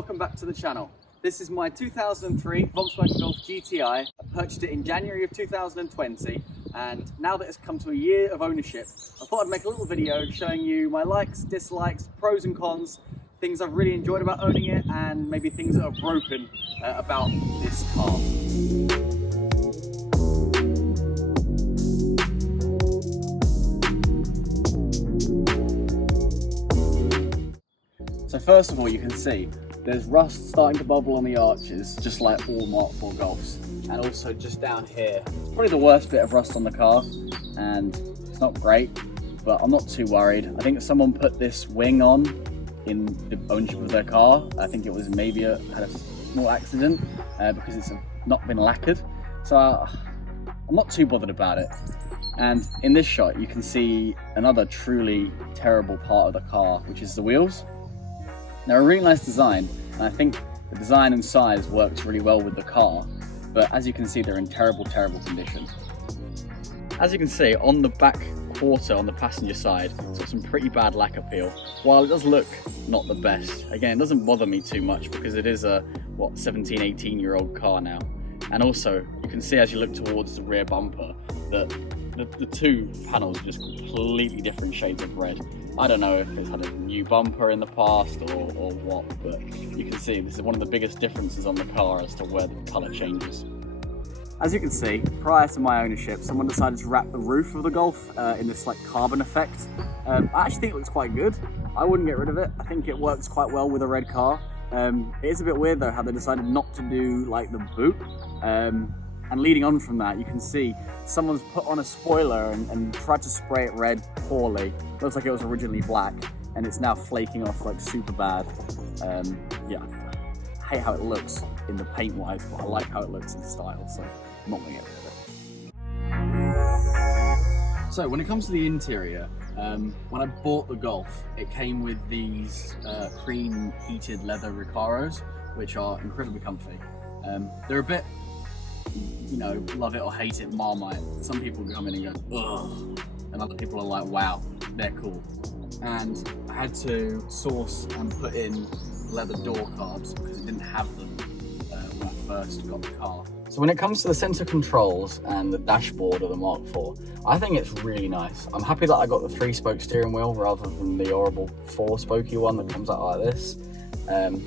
welcome back to the channel. This is my 2003 Volkswagen Golf GTI. I purchased it in January of 2020, and now that it's come to a year of ownership, I thought I'd make a little video showing you my likes, dislikes, pros and cons, things I've really enjoyed about owning it, and maybe things that are broken about this car. So first of all, you can see there's rust starting to bubble on the arches, just like all Mark 4 Golfs. And also just down here, it's probably the worst bit of rust on the car, and it's not great, but I'm not too worried. I think someone put this wing on in the ownership of their car. I think it was maybe had a small accident because it's not been lacquered. So I'm not too bothered about it. And in this shot, you can see another truly terrible part of the car, which is the wheels. They're a really nice design, and I think the design and size works really well with the car, but as you can see, they're in terrible condition. As you can see, on the back quarter on the passenger side, it's got some pretty bad lacquer peel. While it does look not the best, again, it doesn't bother me too much because it is a, 17, 18-year-old car now. And also, you can see as you look towards the rear bumper that the two panels are just completely different shades of red. I don't know if it's had a new bumper in the past or what, but you can see this is one of the biggest differences on the car as to where the colour changes. As you can see, prior to my ownership, someone decided to wrap the roof of the Golf in this like carbon effect. I actually think it looks quite good. I wouldn't get rid of it. I think it works quite well with a red car. It is a bit weird though how they decided not to do like the boot. And leading on from that, you can see someone's put on a spoiler and tried to spray it red poorly. Looks like it was originally black, and it's now flaking off like super bad. Yeah, I hate how it looks in the paint wise, but I like how it looks in style, so I'm not going to get rid of it. So when it comes to the interior, when I bought the Golf, it came with these cream heated leather Recaros, which are incredibly comfy. They're a bit, you know, love it or hate it Marmite. Some people come in and go, ugh, and other people are like, wow, they're cool. And I had to source and put in leather door cards because it didn't have them when I first got the car. So when it comes to the center controls and the dashboard of the Mark 4, I think it's really nice. I'm happy that I got the 3-spoke steering wheel rather than the horrible 4-spokey one that comes out like this. And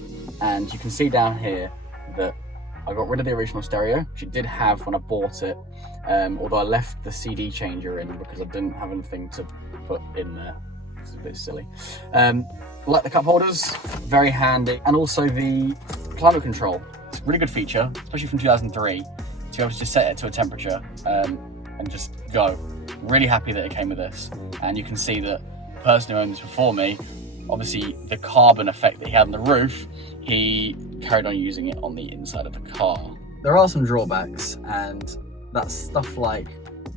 you can see down here that I got rid of the original stereo, which it did have when I bought it, although I left the CD changer in because I didn't have anything to put in there. It's a bit silly. Like the cup holders, very handy, and also the climate control. It's a really good feature, especially from 2003, to be able to just set it to a temperature and just go. Really happy that it came with this, and you can see that the person who owned this before me, obviously the carbon effect that he had on the roof, he carried on using it on the inside of the car. There are some drawbacks, and that's stuff like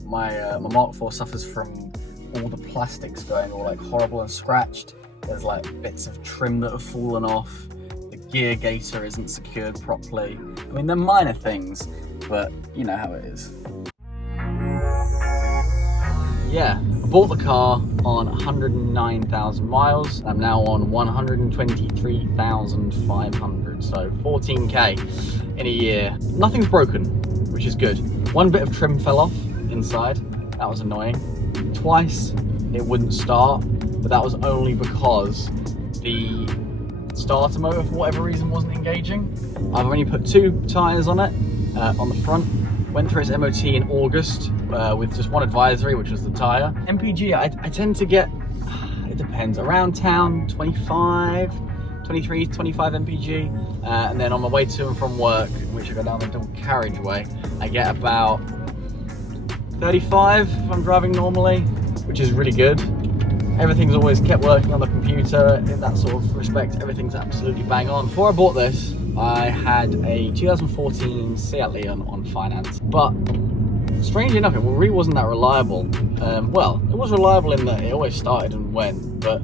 my Mark 4 suffers from all the plastics going all like horrible and scratched. There's like bits of trim that have fallen off. The gear gaiter isn't secured properly. I mean, they're minor things, but you know how it is. Yeah, I bought the car on 109,000 miles. I'm now on 123,500, so 14k in a year. Nothing's broken, which is good. One bit of trim fell off inside. That was annoying. Twice it wouldn't start, but that was only because the starter motor, for whatever reason, wasn't engaging. I've only put 2 tyres on it, on the front. Went through its MOT in August with just one advisory, which was the tyre. MPG, I tend to get, it depends, around town, 25 MPG. And then on my way to and from work, which I go down the double carriageway, I get about 35 if I'm driving normally, which is really good. Everything's always kept working on the computer. In that sort of respect, everything's absolutely bang on. Before I bought this, I had a 2014 Seat Leon on finance, but strangely enough, it really wasn't that reliable. Well, it was reliable in that it always started and went, but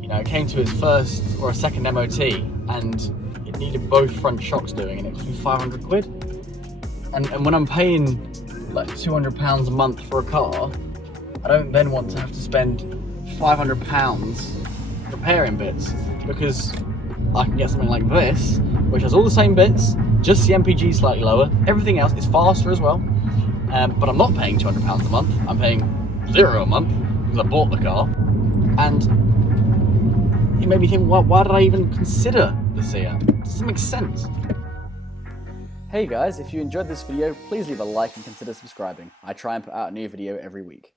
you know, it came to its first or a second MOT and it needed both front shocks doing, and it was 500 quid. And when I'm paying like £200 a month for a car, I don't then want to have to spend £500 repairing bits, because I can get something like this, which has all the same bits, just the MPG slightly lower. Everything else is faster as well. But I'm not paying £200 a month. I'm paying £0 a month because I bought the car. And it made me think, why did I even consider the Sea? It doesn't make sense. Hey guys, if you enjoyed this video, please leave a like and consider subscribing. I try and put out a new video every week.